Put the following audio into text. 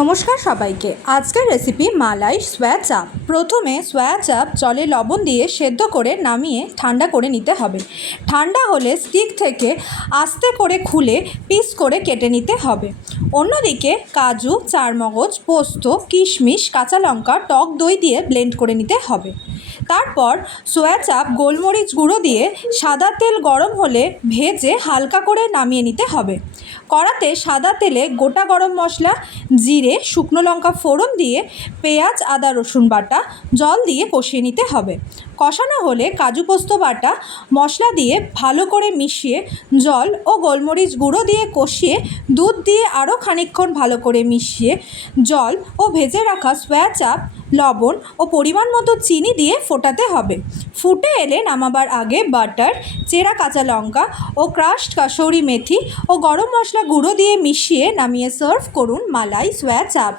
নমস্কার সবাইকে। আজকের রেসিপি মালাই সোয়া চাপ। প্রথমে সোয়া চাপ জলে লবণ দিয়ে সেদ্ধ করে নামিয়ে ঠান্ডা করে নিতে হবে। ঠান্ডা হলে স্টিক থেকে আস্তে করে খুলে পিস করে কেটে নিতে হবে। অন্যদিকে কাজু, চারমগজ, পোস্ত, কিশমিশ, কাঁচা লঙ্কা, টক দই দিয়ে ব্লেন্ড করে নিতে হবে। তারপর সোয়া চাপ গোলমরিচ গুঁড়ো দিয়ে সাদা তেল গরম হলে ভেজে হালকা করে নামিয়ে নিতে হবে। কড়াতে সাদা তেলে গোটা গরম মশলা, জিরে, শুকনো লঙ্কা ফোড়ন দিয়ে পেঁয়াজ, আদা, রসুন বাটা জল দিয়ে কষিয়ে নিতে হবে। কষানো হলে কাজু পোস্ত বাটা মশলা দিয়ে ভালো করে মিশিয়ে জল ও গোলমরিচ গুঁড়ো দিয়ে কষিয়ে দুধ দিয়ে আরও খানিকক্ষণ ভালো করে মিশিয়ে জল ও ভেজে রাখা সোয়া চাপ, লবণ ও পরিমাণ মতো চিনি দিয়ে ফোটাতে হবে। ফুটে এলে নামাবার আগে বাটার, চেরা কাঁচা লঙ্কা ও ক্রাশড কাসৌরি মেথি ও গরম মশলা গুঁড়ো দিয়ে মিশিয়ে নামিয়ে সার্ভ করুন মালাই সোয়া চাপ।